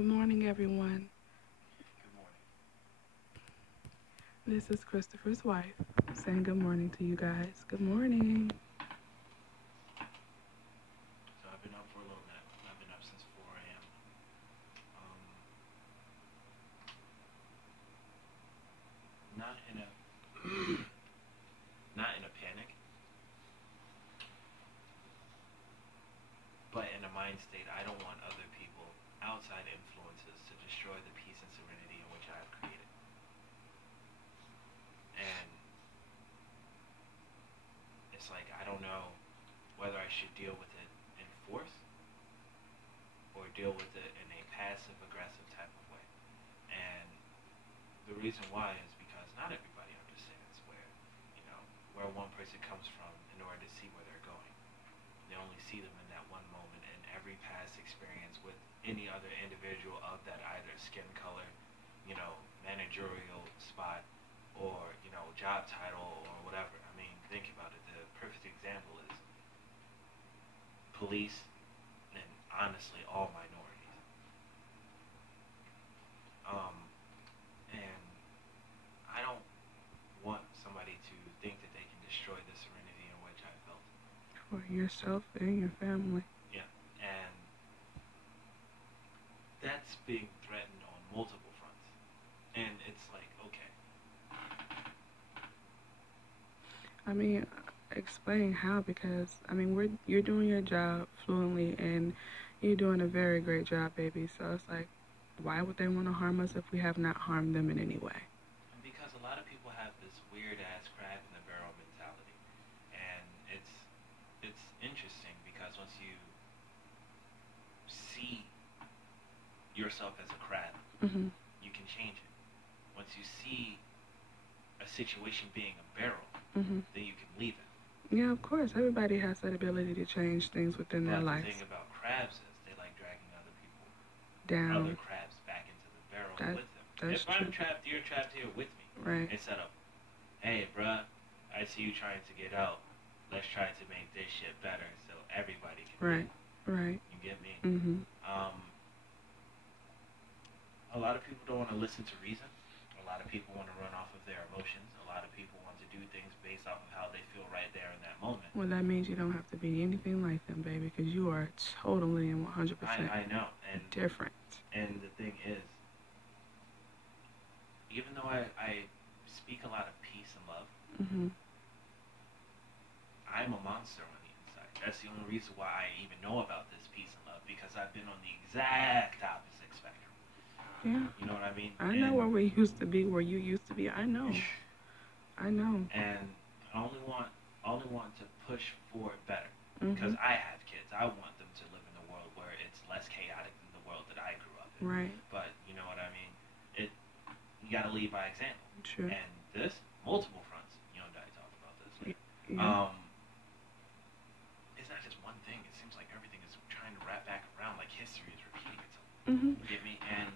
Good morning, everyone. Good morning. This is Christopher's wife saying good morning to you guys. Good morning. So I've been up for a little bit. I've been up since 4 a.m. Um, not in a not in a panic, but in a mind state. I don't want other people, outside influences, to destroy the peace and serenity in which I have created. And it's like I don't know whether I should deal with it in force or deal with it in a passive aggressive type of way. And the reason why is because not everybody understands where one person comes from in order to see where they're going. They only see them in that one moment, and every past experience with any other individual of that either skin color, managerial spot, or job title or whatever. I mean, think about it. The perfect example is police and honestly all minorities. Um, and I don't want somebody to think that they can destroy the serenity in which I felt. For yourself and your family. Yeah, and that's being threatened on multiple fronts. And it's like, okay, I mean, explain how, because you're doing your job fluently and you're doing a very great job, baby. So it's like, why would they want to harm us if we have not harmed them in any way? because a lot of people have this weird ass crab in the barrel mentality, and it's interesting because once you see yourself as a crab, Hmm. you can change it. Once you see a situation being a barrel, Hmm. then you can leave it. Yeah, of course. Everybody has that ability to change things within their But the lives. thing about crabs is they like dragging other Down. crabs back into the barrel That with them. that's If I'm true. trapped, you're trapped here with me. Right. Instead of, hey, bruh, I see you trying to get out. Let's try to make this shit better so everybody can Right. win. Right. You get me? Mhm. Um, a lot of people don't want to listen to reason. A lot of people want to run off of their emotions. A lot of people want to do things based off of how they feel right there in that moment. Well, that means you don't have to be anything like them, baby, because you are totally and 100% I know, and different. the thing is, even though I speak a lot of peace and love, Mhm. I'm a monster on the inside. That's the only reason why I even know about this peace and love, because I've been on the exact opposite spectrum. Yeah. You know what I mean? I know where we used to be, where you used to be. I know. I know. And I only want to push for better because Mhm. I have kids. I want them to live in a world where it's less chaotic than the world that I grew up in. Right. But you know what I mean? It You got to lead by example. True. And this multiple fronts. You and I talked about this. Yeah. It's not just one thing. It seems like everything is trying to wrap back around, like history is repeating itself. Mhm. You get me? And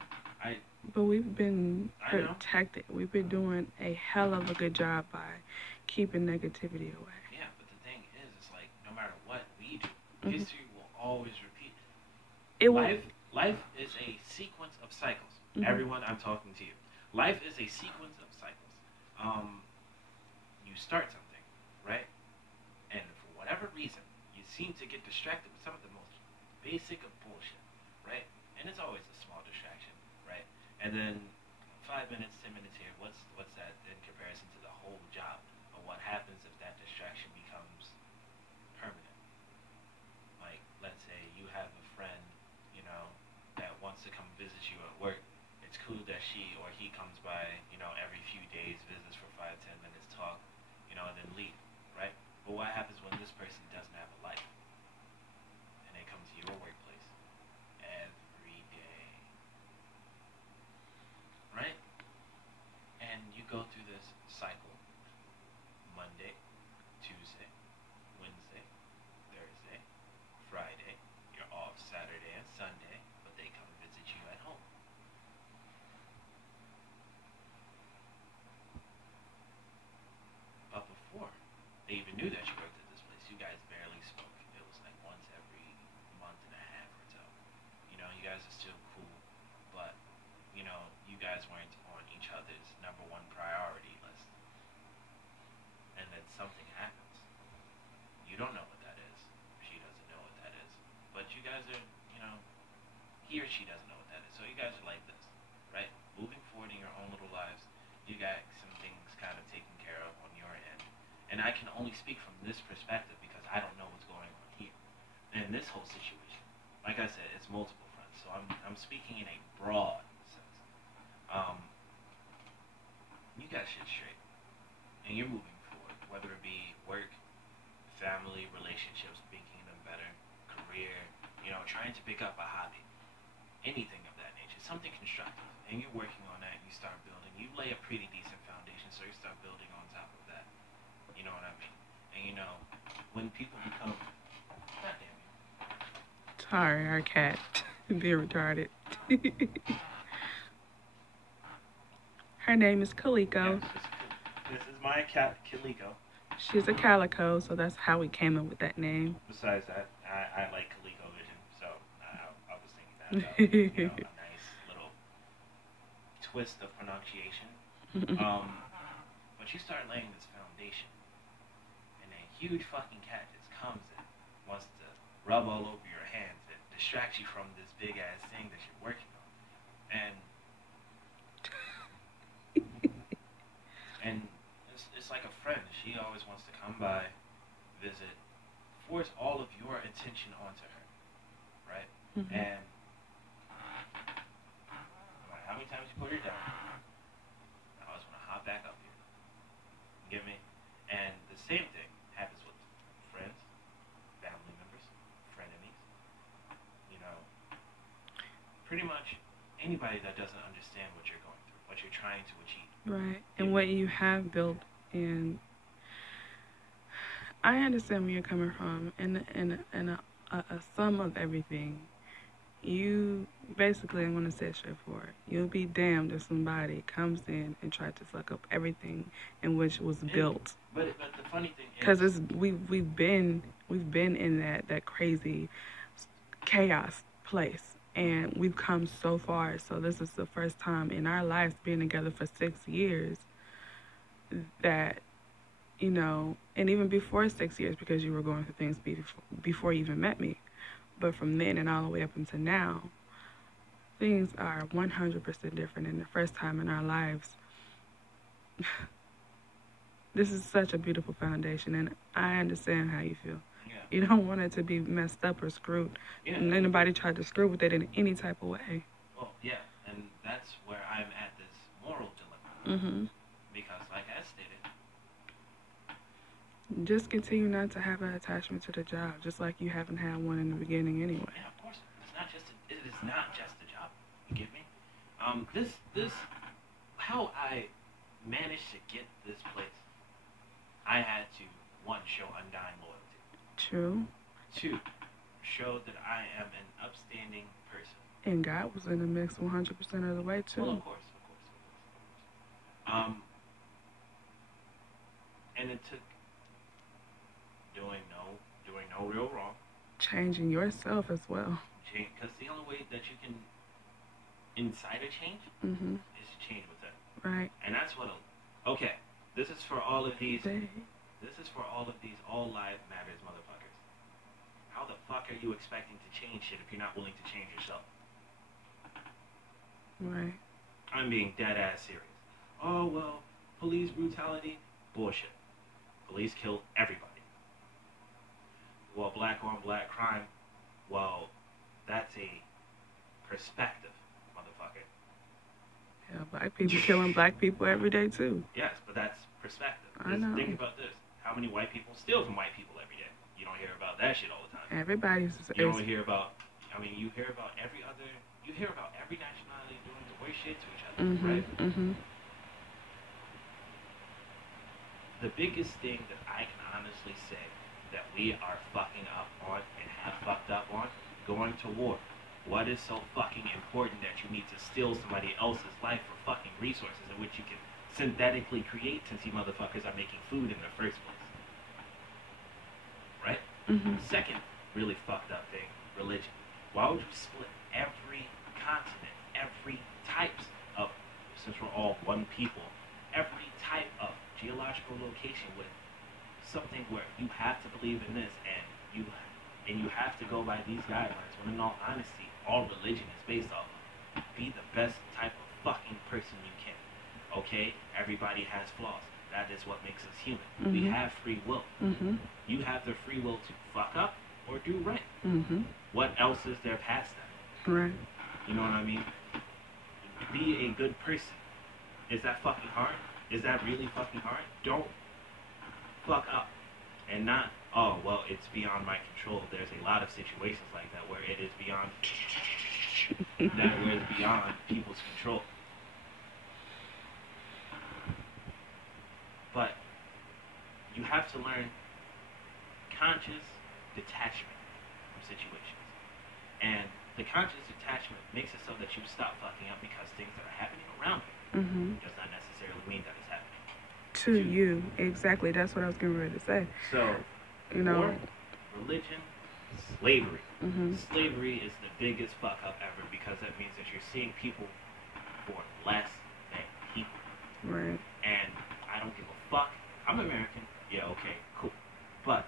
I But we've been I know. protected. We've been doing a hell of a good job by keeping negativity away. Yeah, but the thing is, it's like no matter what we do, Mhm. history will always repeat. It will. Life is a sequence of cycles. Mhm. Everyone, I'm talking to you. Life is a sequence of cycles. Um, you start something, right? And for whatever reason, you seem to get distracted with some of the most basic of bullshit, right? And it's always a small distraction, right? And then 5 minutes, 10 minutes here. What's that in comparison to the whole job? Or what happens if that distraction becomes permanent? Like, let's say you have a friend, that wants to come visit you at work. It's cool that she or he comes by, every few days, visits for 5, 10 minutes, talk, and then leave, right? But what happens when this person doesn't have a life and they come to your workplace every day, right? And you go through this cycle: Monday, Tuesday, Wednesday, Thursday, Friday. You're off Saturday and Sunday, but they come visit you at home. But before they even knew that you worked at this place, you guys barely spoke. It was like once every month and a half or so. You guys are still cool. you got some things kind of taken care of on your end, and I can only speak from this perspective because I don't know what's going on here. And this whole situation, like I said, it's multiple fronts. So I'm speaking in a broad sense. Um, you got shit straight, and you're moving forward, whether it be work, family, relationships, making them better, career, trying to pick up a hobby, anything of that nature, something constructive, and you're working on that. You start building. You lay a pretty decent foundation, so you start building on top of that. You know what I mean? And when people become, God damn you. Sorry, our cat being retarded. Her name is Kaliko. Yes, this is my cat, Kaliko. She's a calico, so that's how we came up with that name. Besides that, I like ColecoVision, so I was thinking that a nice little twist of pronunciation. But you start laying this foundation, and a huge fucking cat just comes and wants to rub all over your hands and distract you from this big ass thing that you're working on, and it's like a friend. She always wants to come by, visit, force all of your attention onto her, right? Mm-hmm. And no matter how many times you put her down, I always want to hop back up here. You get me? And the same thing happens with friends, family members, frenemies. Pretty much anybody that doesn't understand what you're going through, what you're trying to achieve. Right, and what you have built, and I understand where you're coming from, and a sum of everything. You basically, I'm gonna say it straightforward. You'll be damned if somebody comes in and tries to fuck up everything in which was built. But the funny thing is, because we've been in that crazy chaos place, and we've come so far. So this is the first time in our lives being together for 6 years that, and even before 6 years, because you were going through things before you even met me. But from then and all the way up until now, things are 100% different. And the first time in our lives, this is such a beautiful foundation, and I understand how you feel. Yeah. You don't want it to be messed up or screwed. Yeah. And anybody tried to screw with it in any type of way. Well, yeah, and that's where I'm at this moral dilemma. Mm-hmm. Because, like I stated, just continue not to have an attachment to the job, just like you haven't had one in the beginning anyway. Yeah, of course. It is not just a job. You get me? This, how I managed to get this place, I had to, one, show undying loyalty. True. Two, show that I am an upstanding person. And God was in the mix 100% of the way, too. Well, of course. And it took doing no real wrong. Changing yourself as well. Because the only way that you can incite a change mm-hmm. is to change within. Right. And that's what. Okay, this is for all of these. This is for all of these all life matters motherfuckers. How the fuck are you expecting to change shit if you're not willing to change yourself? Right. I'm being dead ass serious. Oh well, police brutality, bullshit. Police killed everybody. Well, black on black crime, well, that's a perspective, motherfucker. Yeah, black people killing black people every day, too. Yes, but that's perspective. I know. Think about this. How many white people steal from white people every day? You don't hear about that shit all the time. You don't hear about, you hear about every nationality doing the worst shit to each other, mm-hmm, right? Mm-hmm. The biggest thing that I can honestly say that we are fucking up on and have fucked up on, going to war. What is so fucking important that you need to steal somebody else's life for fucking resources in which you can synthetically create since you motherfuckers are making food in the first place? Right? Mm-hmm. Second really fucked up thing, religion. Why would you split every continent, every types of, since we're all one people, every type of geological location with something where you have to believe in this and you have to go by these guidelines, when in all honesty, all religion is based off of be the best type of fucking person you can. Okay, everybody has flaws. That is what makes us human. We Mhm. have free will. Mhm. You have the free will to fuck up or do right. Mhm. What else is there past that? Right. You know what I mean? Be a good person. Is that fucking hard? Is that really fucking hard? Don't fuck up. And not, oh, well, it's beyond my control. There's a lot of situations like that where it is beyond that where it's beyond people's control. But you have to learn conscious detachment from situations. And the conscious detachment makes it so that you stop fucking up because things that are happening around you Mhm. does not necessarily mean that it's happening To to you. you, exactly. That's what I was getting ready to say. So, You know. war, religion, slavery. Mhm. Slavery is the biggest fuck up ever because that means that you're seeing people for less than people. Right. And I don't give a fuck. I'm American. Yeah, okay, cool. But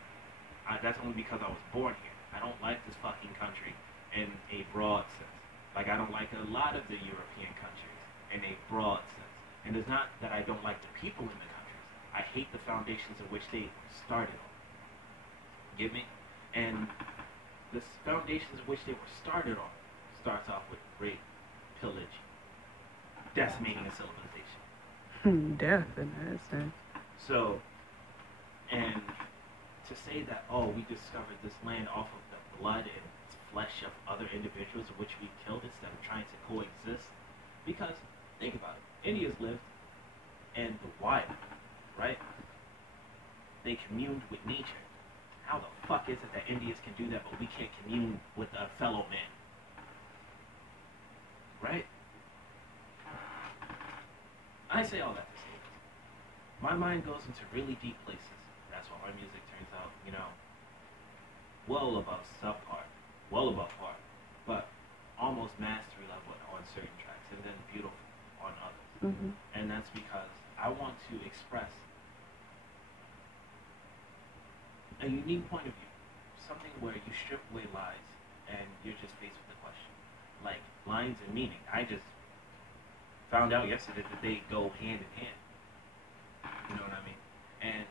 that's only because I was born here. I don't like this fucking country in a broad sense. Like I don't like a lot of the European countries in a broad sense. And it's not that I don't like the people in the countries. I hate the foundations in which they started on. Get me? And the foundations in which they were started on starts off with rape, pillage, decimating a civilization. Death in that sense. So, and to say that, oh, we discovered this land off of the blood and flesh of other individuals which we killed instead of trying to coexist. Because, think about it, Indians lived in the wild, right? They communed with nature. How the fuck is it that Indians can do that but we can't commune with a fellow man? Right? I say all that to say this. My mind goes into really deep places. That's why my music turns out, well above subpar, well above par, but almost mastery level on certain tracks, and then beautiful on others. Mhm. And that's because I want to express a unique point of view, something where you strip away lies and you're just faced with the question, like lines and meaning. I just found out yesterday that they go hand in hand. You know what I mean? And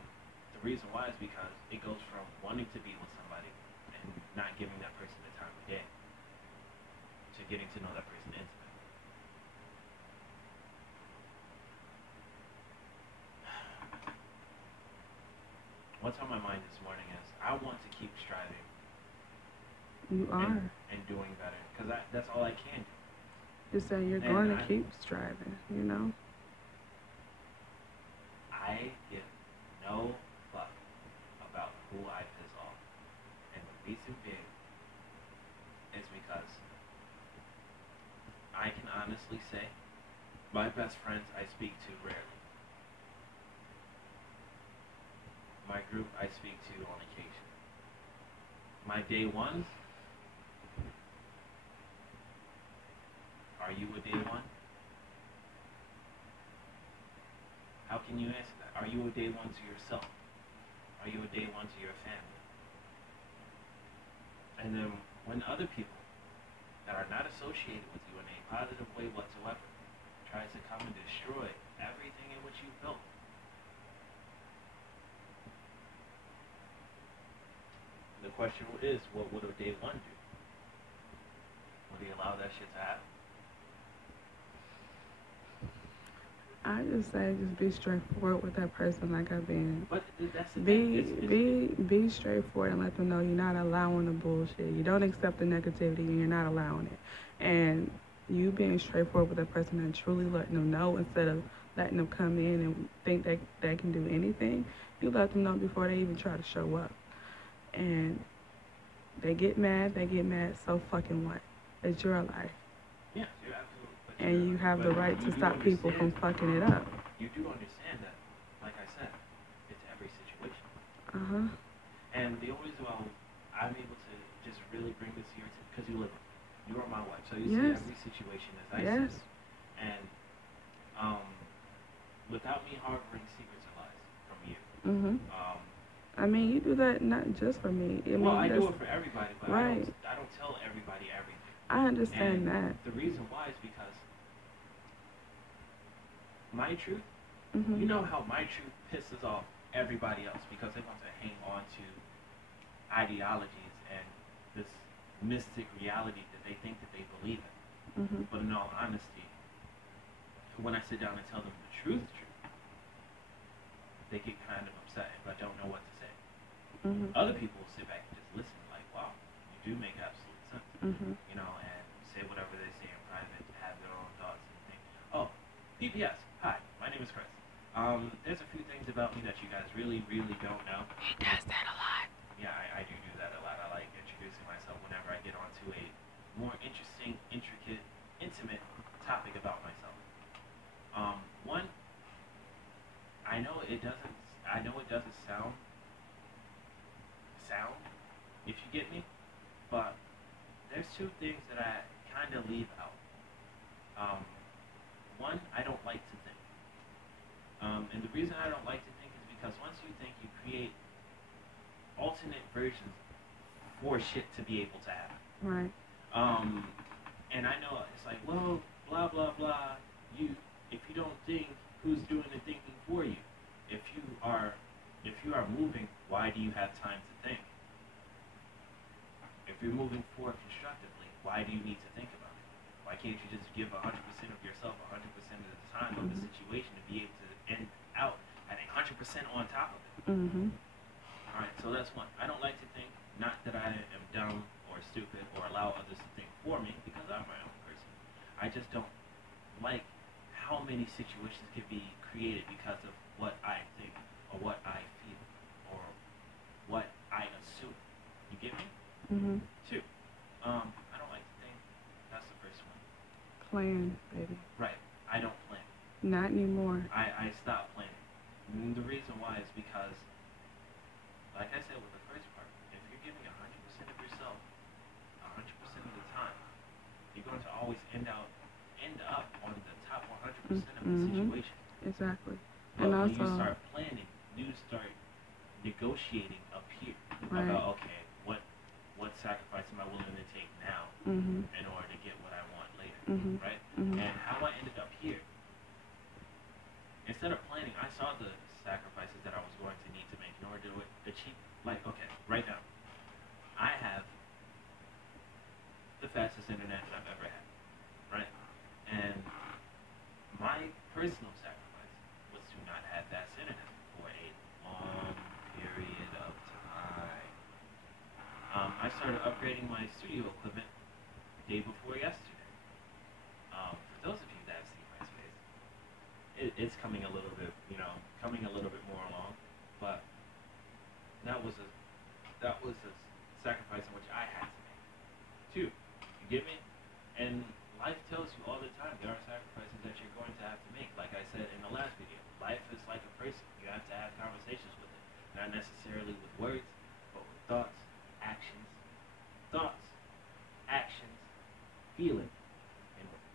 the reason why is because it goes from wanting to be with somebody and not giving that person the time of day to getting to know that person intimately. What's on my mind this morning is I want to keep striving You are. and doing better because that's all I can do. You say you're And going to keep striving, you know? I give no fuck about who I piss off. And the reason being is because I can honestly say my best friends I speak to rarely. My group I speak to on occasion. My day ones, are you a day one? How can you answer that? Are you a day one to yourself? Are you a day one to your family? And then when other people that are not associated with you in a positive way whatsoever try to come and destroy everything in which you built, the question is, what would a day one do? Would he allow that shit to happen? I just say just be straightforward with that person like I've been. But that's the Be thing. be straightforward and let them know you're not allowing the bullshit. You don't accept the negativity and you're not allowing it. And you being straightforward with that person and truly letting them know instead of letting them come in and think that they can do anything, you let them know before they even try to show up. And they get mad, so fucking what? It's your life. Yes, you're absolutely. And you have the right to stop people from fucking it up. You do understand that, like I said, it's every situation. Uh-huh. And the only reason why I'm able to just really bring this here to because you live with me. You are my wife, so you see every situation as I see it. And without me harboring secrets and lies from you. Mhm. I mean, you do that not just for me. I do it for everybody, but right. I don't tell everybody everything. I understand and that. The reason why is because my truth, Mhm. you know how my truth pisses off everybody else because they want to hang on to ideologies and this mystic reality that they think that they believe in. Mhm. But in all honesty, when I sit down and tell them the truth, they get kind of upset if I don't know what to say. Mhm. Other people will sit back and just listen, like, wow, you do make absolute sense, Mhm. and say whatever they say in private, have their own thoughts and think, oh, PPS, hi, my name is Chris. There's a few things about me that you guys really, really don't know. He does that a lot. Yeah, I do that a lot. I like introducing myself whenever I get onto a more interesting, intricate, intimate topic about myself. One, I know it doesn't. I know it doesn't sound, if you get me, but there's two things that I kind of leave out. Um, One, I don't like to think, and the reason I don't like to think is because once you think, you create alternate versions for shit to be able to happen. Right. And I know it's like, well, blah blah blah. If you don't think, who's doing the thinking for you? If you are, if you are moving, why do you have time to think? If you're moving forward constructively, why do you need to think about it? Why can't you just give 100% of yourself 100% of the time of the situation to be able to end out at 100% on top of it? Mhm. All right, so that's one. I don't like to think. Not that I am dumb or stupid or allow others to think for me, because I'm my own person. I just don't like how many situations can be created because of what I think or what I feel or what I assume. You get me? Mhm. Two, I don't like to think. That's the first one. Plan, baby. Right. I don't plan. Not anymore. I stopped planning. And the reason why is because, like I said with the first part, if you're giving 100% of yourself 100% of the time, you're going to always end up on the top 100% of the Mhm. situation. Exactly. But And when you also, start planning, you start negotiating up here right. about, okay, what sacrifice am I willing to take now Mhm. in order to get what I want later, Mhm. right? Mhm. And how I ended up here, instead of planning, I saw the sacrifices that I was going to need to make in order to achieve. Like, okay, right now, I have the fastest internet that I've ever had, right? And my personal sacrifice was to not have fast internet for a long period of time. I started upgrading my studio equipment day before yesterday. For those of you that have seen my space, it's coming a little bit, coming a little bit more along, but that was a sacrifice in which I had to make. Two, you get me? And life tells you all the time there are sacrifices that you're going to have to make. Like I said in the last video, life is like a person. You have to have conversations with it. Not necessarily with words, but with thoughts, actions, feeling, and words.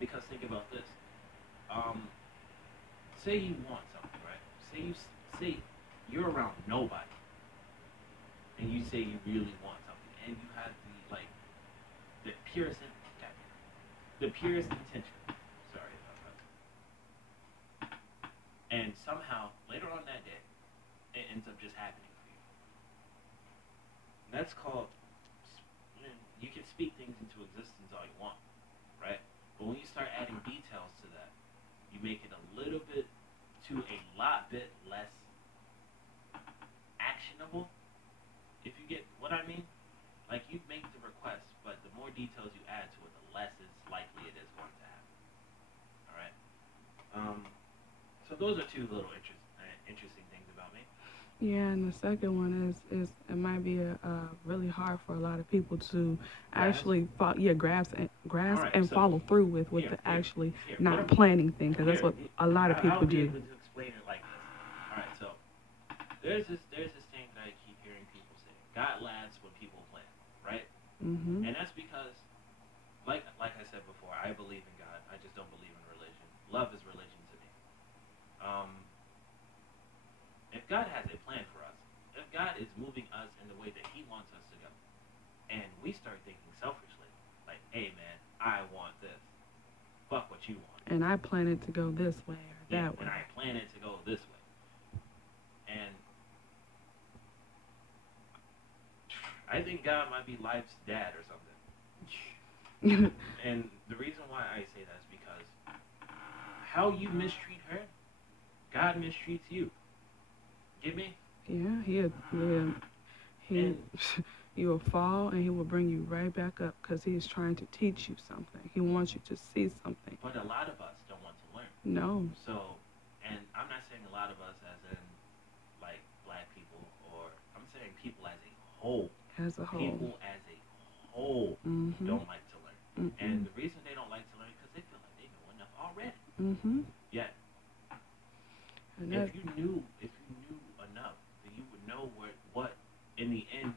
Because think about this. Say you want something, right? Say you're around nobody, and you say you really want something, and you have the purest intention. Sorry about that. And somehow later on that day, it ends up just happening for you. And that's called. You can speak things into existence all you want, right? But when you start adding details to that, you make it a lot bit less actionable. If you get what I mean, like you make the request, but the more details you add to it, the less it's likely it is going to happen. All right. So those are two little interesting things about me. Yeah, and the second one is it might be really hard for a lot of people to actually grasp All right. and So follow through with the actually not planning thing, because that's what a lot of people I'll be do. able to explain it like this. All right. So there's this thing that I keep hearing people say. God laughs when people plan, right? Mhm. And that's because, like I said before, I believe in God. I just don't believe in religion. Love is religion to me. Um, if God has a plan for us, if God is moving us in the way that He wants us to go, and we start thinking selfishly, like, "Hey, man, I want this. Fuck what you want." And I plan it to go this way or Yeah, that and way. I plan it to go this way. And I think God might be life's dad or something. And the reason why I say that is because how you mistreat her, God mistreats you. Get me? Yeah, he And you will fall and he will bring you right back up because he is trying to teach you something. He wants you to see something. but a lot of us don't want to learn. No, So, and I'm not saying a lot of us as in like black people, or I'm saying people as a whole. as a whole. People as a whole Mhm. don't like to learn. And Mhm. the reason they don't like to learn is because they feel like they know enough already. Mhm. Yet, And that if you knew enough, then you would know what in the end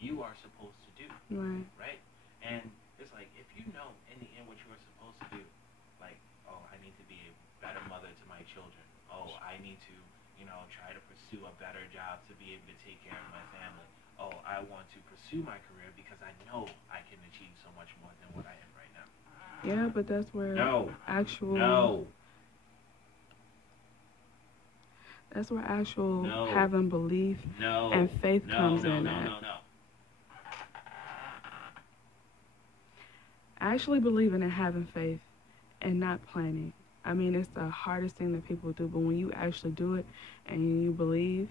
you are supposed to do, right. right? And it's like if you know in the end what you are supposed to do, like, oh, I need to be a better mother to my children. Oh, I need to, try to pursue a better job to be able to take care of my family. Oh, I want to pursue my career because I know I can achieve so much more than what I am right now. Yeah, but that's where No, actual no, that's where actual no, having belief no, and faith no, comes no, in no, at. no, no. Actually believing and having faith and not planning. I mean, it's the hardest thing that people do, but when you actually do it and you believe,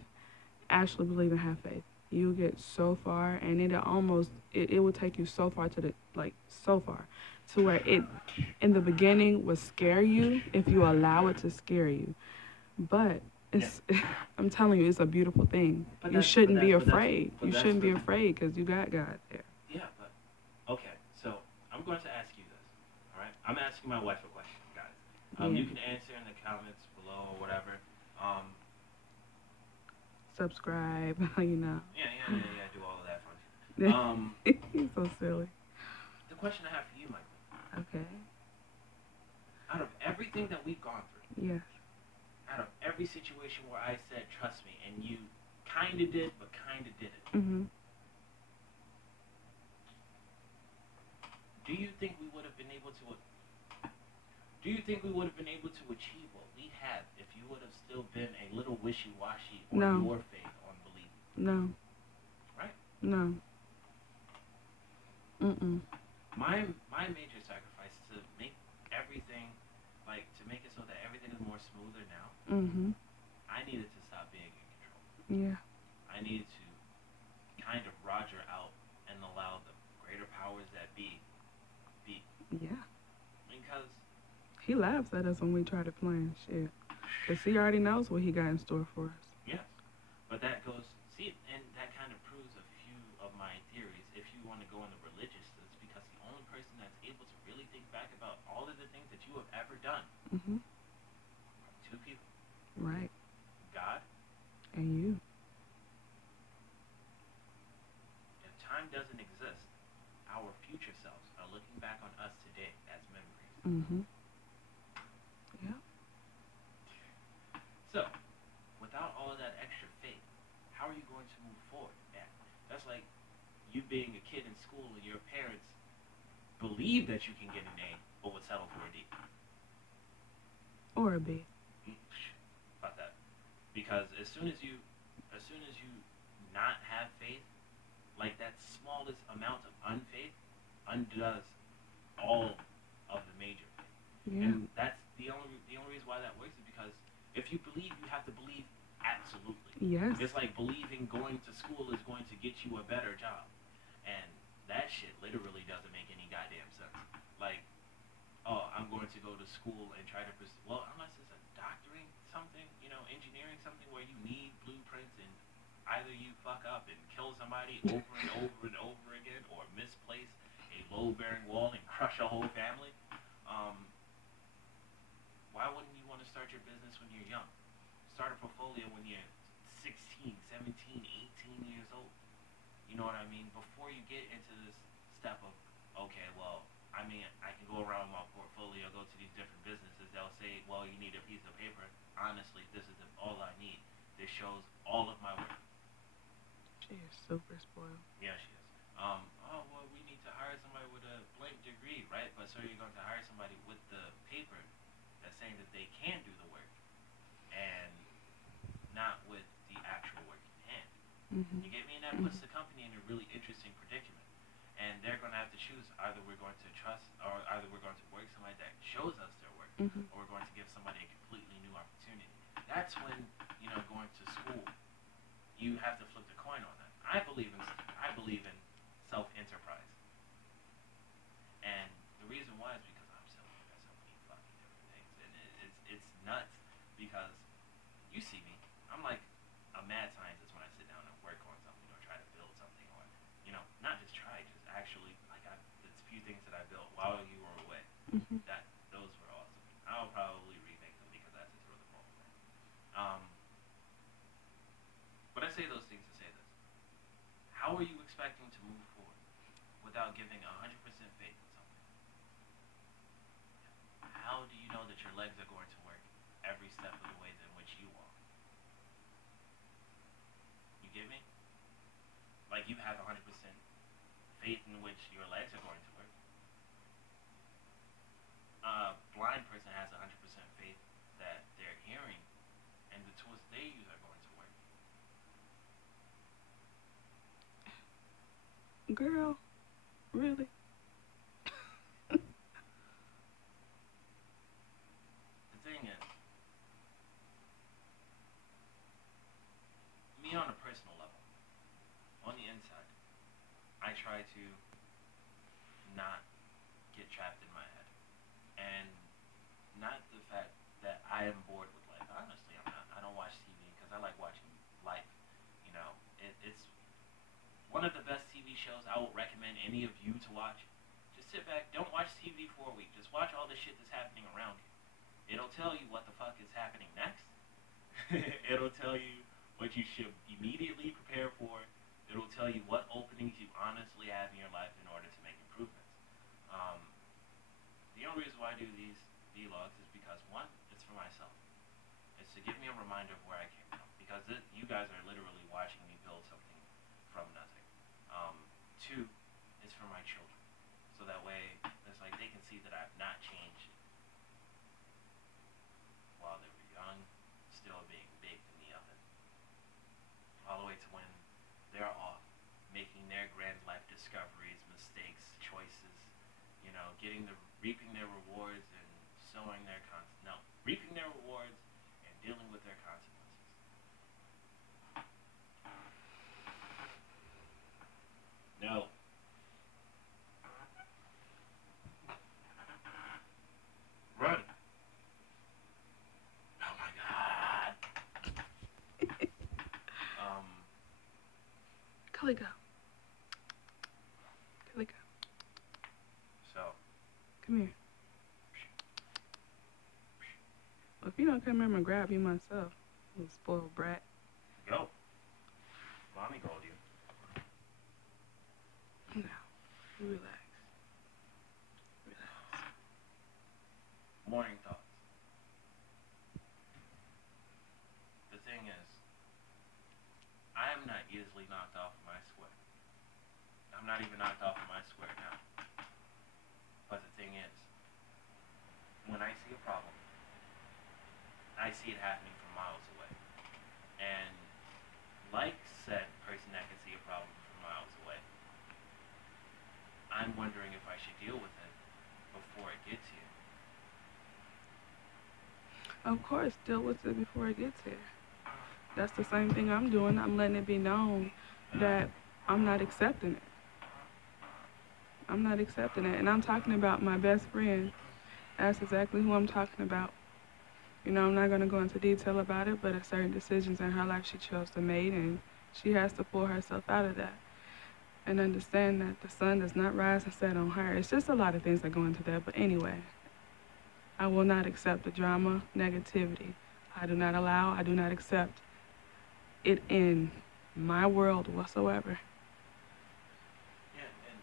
actually believe and have faith, you get so far, and it will take you so far to the like so far to where it in the beginning will scare you if you allow it to scare you. But Yeah. it's I'm telling you, it's a beautiful thing. But You that's but shouldn't be that's but that's afraid. but You that's shouldn't be but afraid because you got God there. yeah, but okay. So I'm going to ask you this. All right, I'm asking my wife a question, guys. Yeah. You can answer in the comments below or whatever. Um, Subscribe, you know. yeah. Do all of that fun shit. He's so silly. The question I have for you, Michael, Okay. out of everything that we've gone through, Yes. out of every situation where I said trust me, and you kind of did, but kind of didn't, Mhm. do you think we would have been able to? Do you think we would have been able to achieve what we have if you would have still been a little wishy-washy on No. your faith on belief? No. Right? No. Mm-mm. My major sacrifice is to make everything to make it so that everything is more smoother now. Mhm. I needed to stop being in control. Yeah. I needed to kind of Roger out and allow the greater powers that be. Yeah. Because He laughs at us when we try to plan shit. Cause he already knows what he got in store for us. yes, but that goes see, and that kind of proves a few of my theories. If you want to go in the religious, it's because the only person that's able to really think back about all of the things that you have ever done Mhm. are two people: Right. God. And you. If time doesn't exist, our future selves are looking back on us today as memories. Mhm. Yeah. So, without all of that extra faith, how are you going to move forward? Yeah, that's like you being a kid in school and your parents believe that you can get an A, but would settle for a D. Or a B. About that, because as soon as you not have faith, like that smallest amount of unfaith undoes all of the major faith. Yeah. And that's the only reason why that works is because if you believe, you have to believe absolutely. Yes. It's like believing going to school is going to get you a better job, and that shit literally doesn't make any goddamn sense. Like, oh, I'm going to go to school and try to pursue. Well, unless it's a doctoring something, engineering something where you need blueprints and either you fuck up and kill somebody over and over and over again, or misplace a load-bearing wall and crush a whole family. Um, why wouldn't you want to start your business when you're young? Start a portfolio when you're 16, 17, 18 years old. You know what I mean? Before you get into this step of, okay, well, I mean, I can go around my portfolio, go to these different businesses. They'll say, well, you need a piece of paper. Honestly, this is all I need. This shows all of my work. She is super spoiled. Yeah, she is. Oh, well, we need to hire somebody with a blank degree, right? But so you're going to hire somebody with the paper saying that they can do the work and not with the actual work in hand. Mhm. You get me? And that puts the company in a really interesting predicament. And they're going to have to choose either we're going to trust or either we're going to work somebody that shows us their work Mhm. or we're going to give somebody a completely new opportunity. That's when, going to school, you have to flip the coin on that. I believe in self-enterprise. And the reason why is because I'm so good at so many fucking different things. And it's nuts because you see me. I'm like a mad scientist when I sit down and work on something or try to build something or, not just try, just actually, like, there's a few things that I built while you were away. Mhm. Those were awesome. I'll probably remake them because I have to throw them all away. Um, but I say those things to say this. How are you expecting to move forward without giving 100% faith in something? How do you know that your legs are going to work every step of the way in which you walk? You get me? Like you have 100% faith in which your legs are going to work. A blind person has 100% faith that their hearing and the tools they use are going to work. Girl, really? The thing is, me on a personal level, on the inside, I try to not get trapped in my head. And not the fact that I am bored with life. Honestly, I'm not. I don't watch TV because I like watching life. It's one of the best TV shows I would recommend any of you to watch. Just sit back. Don't watch TV for a week. Just watch all the shit that's happening around you. It'll tell you what the fuck is happening next. It'll tell you what you should immediately prepare for. It'll tell you what openings you honestly have in your life in order to make improvements. Um, the only reason why I do these vlogs is because one, it's for myself. It's to give me a reminder of where I came from. Because you guys are literally watching me build something from nothing. Two, it's for my children. So that way, it's like they can see that I've not changed while they were young, still being baked in the oven. All the way to when they're off, making their grand life discoveries, mistakes, choices, reaping their rewards and sowing their reaping their rewards and dealing with their consequences. No. Run. Oh my god. Um, Calico. Calico. so, Come here. Well, if you don't come here, I'm gonna grab you myself. Little spoiled brat. go. Mommy called you. No. You relax. Relax. Morning thoughts. The thing is, I am not easily knocked off of my square. I'm not even knocked off of my square now. But the thing is, when I see a problem, I see it happening from miles away. And like said person that can see a problem from miles away, I'm wondering if I should deal with it before it gets here. Of course, deal with it before it gets here. That's the same thing I'm doing. I'm letting it be known that I'm not accepting it. I'm not accepting it. And I'm talking about my best friend. That's exactly who I'm talking about. I'm not going to go into detail about it, but certain decisions in her life she chose to make, and she has to pull herself out of that and understand that the sun does not rise and set on her. It's just a lot of things that go into that. But anyway, I will not accept the drama, negativity. I do not allow, I do not accept it in my world whatsoever. Yeah, and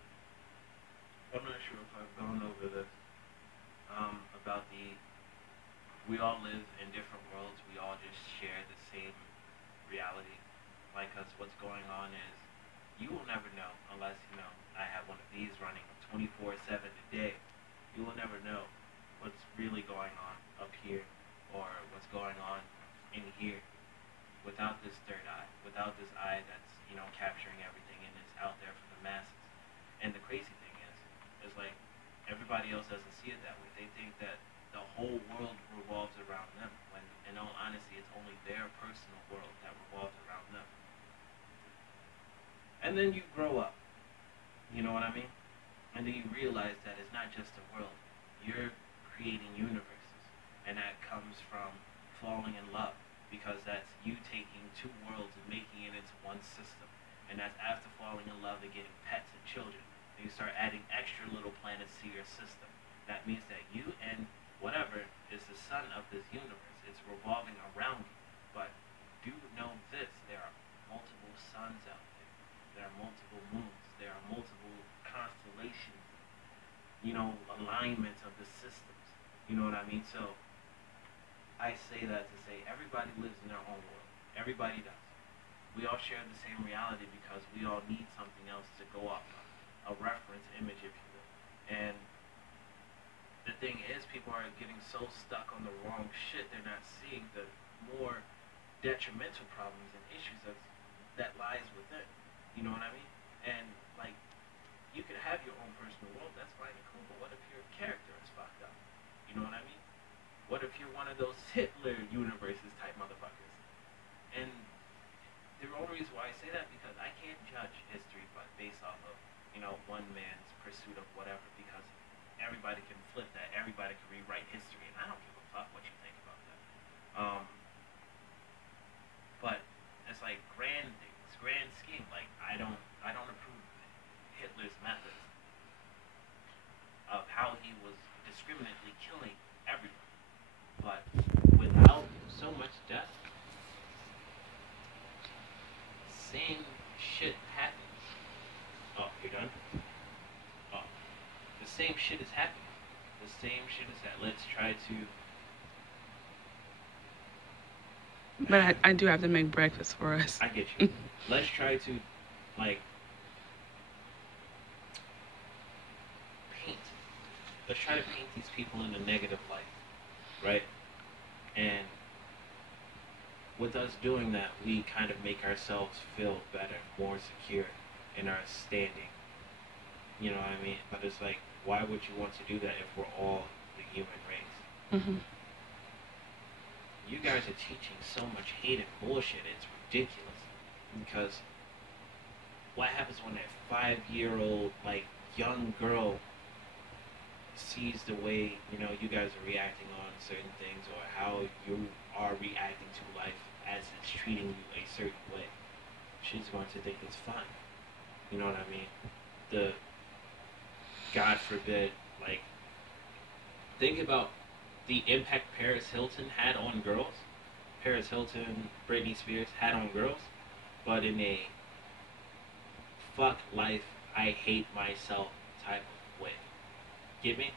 I'm not sure if I've gone over this. About we all live in different worlds. We all just share the same reality. Like, cause what's going on is you will never know unless I have one of these running 24/7 a day. You will never know what's really going on up here or what's going on in here without this third eye, without this eye that's, capturing everything and is out there for the masses. And the crazy thing is like everybody else doesn't see it that way. They think that the whole world revolves around them when in all honesty it's only their personal world that revolves around them. And then you grow up, you know what I mean? And then you realize that it's not just a world. You're creating universes. And that comes from falling in love. Because that's you taking two worlds and making it into one system. And that's after falling in love and getting pets and children. And you start adding extra little planets to your system. That means that you and whatever is the sun of this universe. It's revolving around you. But do know this, there are multiple suns out there. There are multiple moons. There are multiple constellations, alignments of the systems. You know what I mean? So I say that to say everybody lives in their own world. Everybody does. We all share the same reality because we all need something else to go off of, a reference image, if you will. And the thing is, people are getting so stuck on the wrong shit, they're not seeing the more detrimental problems and issues that lies within. You know what I mean? And, like, you can have your own personal world, that's fine and cool, but what if your character is fucked up? You know what I mean? What if you're one of those Hitler universes type motherfuckers? And the only reason why I say that because I can't judge history but based off of, one man's pursuit of whatever because everybody can flip that, everybody can rewrite history, and I don't give a fuck what you think about that. But it's like grand things, grand scheme. Like I don't approve Hitler's methods of how he was discriminately killing everyone. But without so much death, same shit happens. Oh, you're done? Oh. The same shit is happening. The same shit is that. Let's try to. But I do have to make breakfast for us. I get you. Let's try to, like, paint. Let's try to paint these people in a negative light, right? And with us doing that, we kind of make ourselves feel better, more secure in our standing. You know what I mean? But it's like, why would you want to do that if we're all the human race? Mm-hmm. You guys are teaching so much hate and bullshit, it's ridiculous. Because what happens when that 5-year-old, like, young girl sees the way, you guys are reacting on certain things or how you are reacting to life as it's treating you a certain way? She's going to think it's fun. You know what I mean? God forbid, like, think about the impact Paris Hilton had on girls. Paris Hilton, Britney Spears had on girls, but in a fuck life, I hate myself type of way. Get me?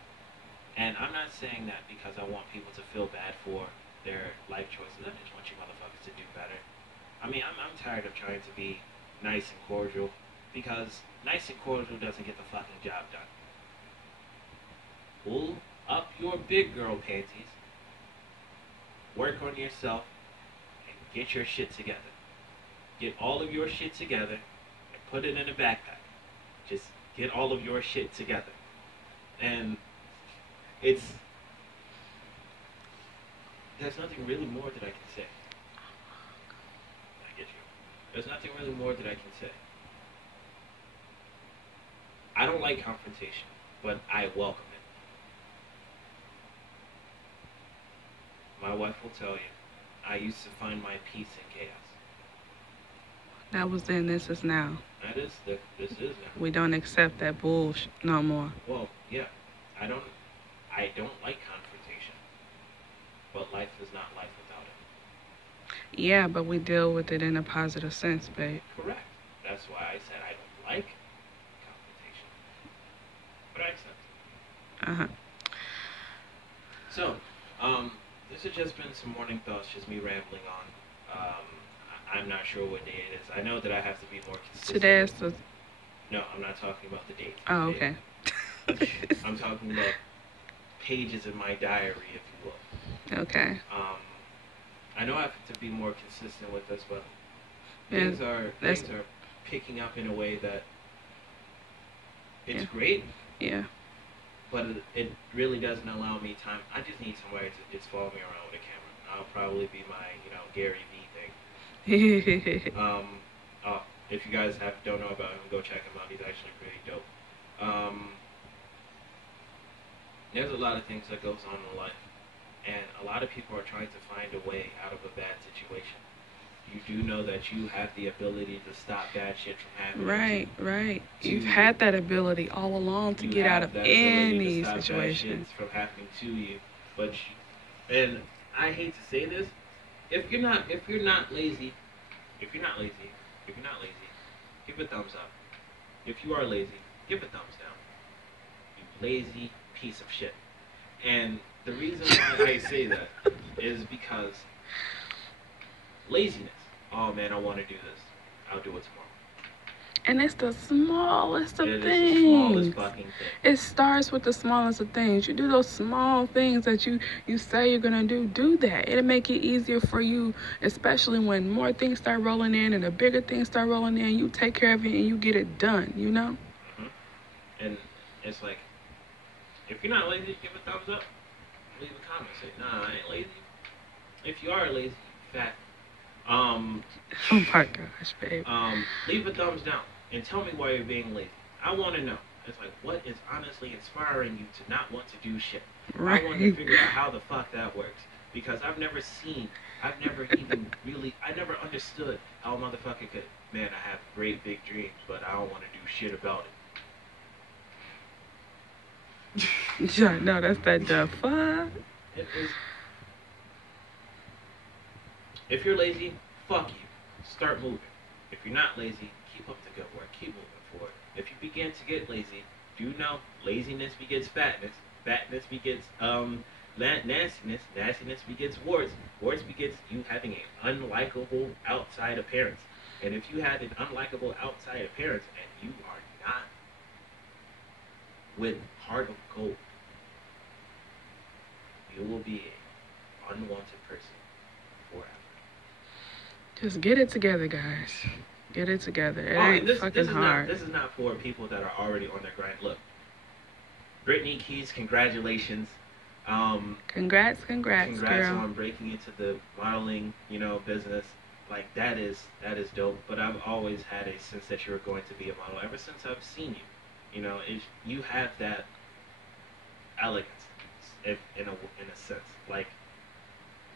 And I'm not saying that because I want people to feel bad for their life choices. I just want you motherfuckers to do better. I mean, I'm tired of trying to be nice and cordial because nice and cordial doesn't get the fucking job done. Pull up your big girl panties, work on yourself, and get your shit together. Get all of your shit together and put it in a backpack. Just get all of your shit together. And there's nothing really more that I can say. I get you. There's nothing really more that I can say. I don't like confrontation, but I welcome it. My wife will tell you, I used to find my peace in chaos. That was then, this is now. This is now. We don't accept that bullshit no more. Well, yeah. I don't like confrontation. But life is not life without it. Yeah, but we deal with it in a positive sense, babe. Correct. That's why I said I don't like confrontation. But I accept it. So, this has just been some morning thoughts, just me rambling on. I'm not sure what day it is. I know that I have to be more consistent. Today is the... No, I'm not talking about the date. Oh, okay. I'm talking about pages in my diary, if you will. Okay. I know I have to be more consistent with this, but And things are picking up in a way that it's yeah. great, Yeah. but it really doesn't allow me time. I just need somebody to just follow me around with a camera. I'll probably be my Gary V thing. Oh, if you guys don't know about him, go check him out. He's actually pretty dope. Um, there's a lot of things that goes on in life, and a lot of people are trying to find a way out of a bad situation. You do know that you have the ability to stop bad shit from happening. Right. You've had that ability all along to get out of any situation. From happening to you, but and I hate to say this, if you're not lazy, if you're not lazy, give a thumbs up. If you are lazy, give a thumbs down. You lazy piece of shit. And the reason why I say that is because laziness. Oh man, I want to do this. I'll do it tomorrow. And it's the smallest of things. It is the smallest fucking thing. It starts with the smallest of things. You do those small things that you say you're gonna do that. It'll make it easier for you, especially when more things start rolling in and the bigger things start rolling in. You take care of it and you get it done. Mm-hmm. And it's like, if you're not lazy, give a thumbs up. Leave a comment. Say, nah, I ain't lazy. If you are lazy, fat. Oh my gosh, babe. Leave a thumbs down and tell me why you're being lazy. I want to know. It's like, what is honestly inspiring you to not want to do shit? Right. I want to figure out how the fuck that works. Because I never understood how a motherfucker could, man, I have great big dreams, but I don't want to do shit about it. Yeah, no, that's that fuck. It is. If you're lazy, fuck you. Start moving. If you're not lazy, keep up the good work. Keep moving forward. If you begin to get lazy, do know laziness begets fatness. Fatness begets nastiness. Nastiness begets warts. Warts begets you having an unlikable outside appearance. And if you have an unlikable outside appearance and you are not with heart of gold, you will be an unwanted person forever. Just get it together, guys. Get it together. It ain't fucking hard. This is not for people that are already on their grind. Look, Brittany Keys, congratulations. Congrats, Congrats girl. on breaking into the modeling, business. Like that is dope. But I've always had a sense that you were going to be a model ever since I've seen you. You have that elegance, in a sense, like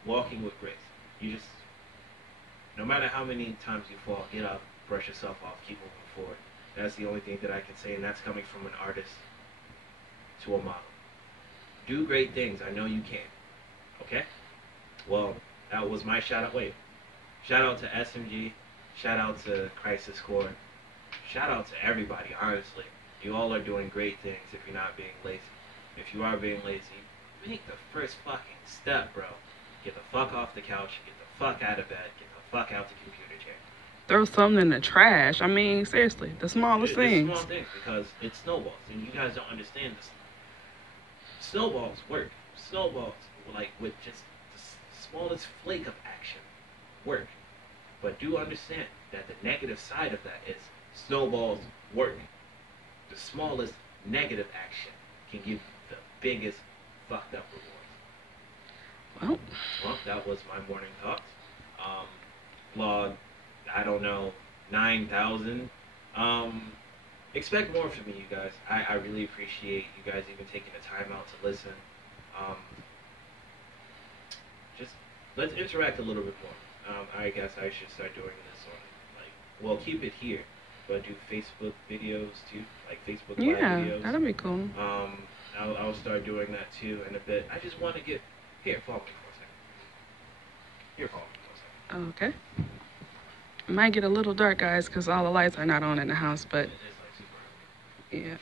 walking with grace. You just, no matter how many times you fall, get up, brush yourself off, keep moving forward. That's the only thing that I can say, and that's coming from an artist to a model. Do great things. I know you can. Okay? Well, that was my shout out. Wait. Shout out to SMG. Shout out to Crisis Core. Shout out to everybody, honestly. You all are doing great things if you're not being lazy. If you are being lazy, make the first fucking step, bro. Get the fuck off the couch. Get the fuck out of bed. Get the fuck out the computer chair. Throw something in the trash. I mean, seriously, the smallest things. The small things, because it snowballs, and you guys don't understand this. Snowballs work. Snowballs, like with just the smallest flake of action, work. But do understand that the negative side of that is snowballs work. The smallest negative action can give the biggest fucked up rewards. Well, that was my morning thoughts. Vlog, I don't know, 9,000. Expect more from me, you guys. I really appreciate you guys even taking the time out to listen. Just let's interact a little bit more. I guess I should start doing this on, keep it here, but do Facebook videos too, like Facebook Live videos. Yeah, that'll be cool. I'll start doing that too in a bit. I just want to get, here, follow me for a second. Here, follow me for a second. Okay. It might get a little dark, guys, because all the lights are not on in the house, but yeah.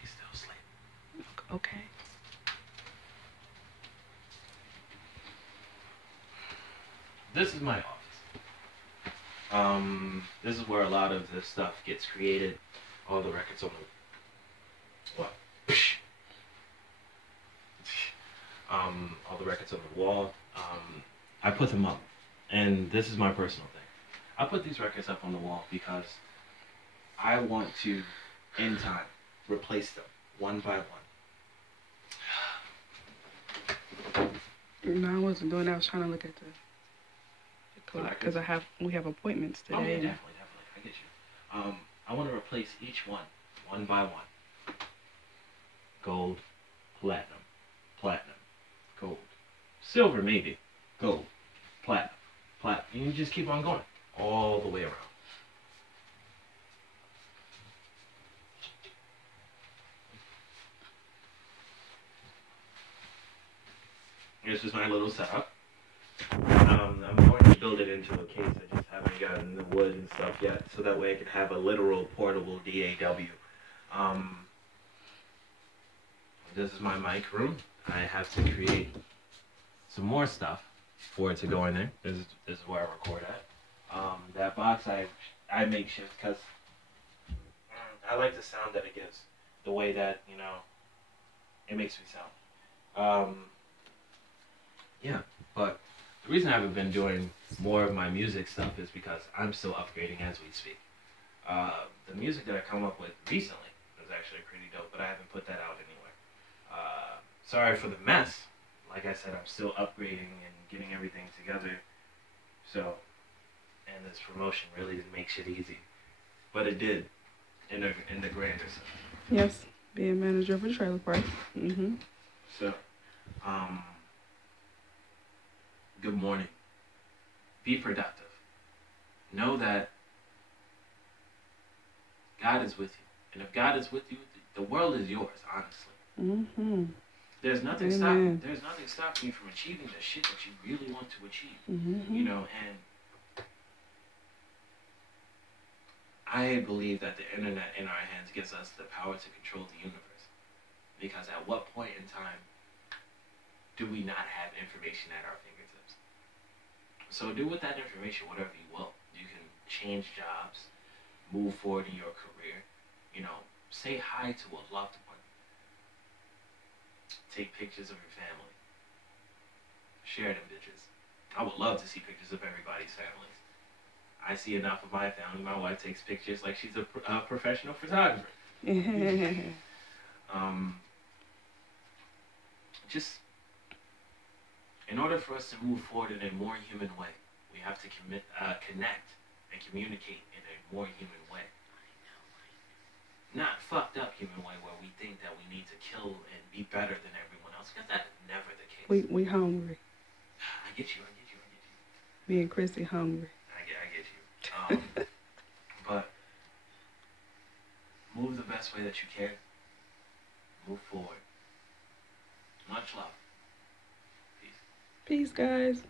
She's still asleep. Okay. This is my office. This is where a lot of this stuff gets created. All the records on the what? All the records on the wall. I put them up, and this is my personal thing. I put these records up on the wall because I want to, in time, replace them one by one. No, I wasn't doing that. I was trying to look at the clock because we have appointments today. Oh yeah, definitely. I get you. I want to replace each one by one. Gold, platinum, platinum, gold, silver maybe, gold, platinum, platinum. And you just keep on going all the way around. This is my little setup. I'm going to build it into a case. I just haven't gotten the wood and stuff yet, so that way I can have a literal portable DAW. This is my mic room. I have to create some more stuff for it to go in there. This is where I record at. That box I makeshift because I like the sound that it gives, the way that it makes me sound. Yeah, but the reason I haven't been doing more of my music stuff is because I'm still upgrading as we speak. The music that I come up with recently is actually pretty dope, but I haven't put that out anywhere. Sorry for the mess. Like I said, I'm still upgrading and getting everything together. So, and this promotion really didn't make shit easy, but it did in the grander sense. Yes, being manager of a trailer park. So, good morning. Be productive. Know that God is with you. And if God is with you, the world is yours, honestly. There's nothing stopping you from achieving the shit that you really want to achieve. And I believe that the internet in our hands gives us the power to control the universe. Because at what point in time do we not have information at our fingertips? So do with that information whatever you will. You can change jobs, move forward in your career, say hi to a loved one, take pictures of your family, share them bitches. I would love to see pictures of everybody's families. I see enough of my family. My wife takes pictures like she's a professional photographer. Just in order for us to move forward in a more human way, we have to connect and communicate in a more human way. Not fucked up human way where we think that we need to kill and be better than everyone else, because that's never the case. We hungry. I get you. Me and Chrissy hungry. I get you. But move the best way that you can. Move forward. Much love. Peace. Peace, guys.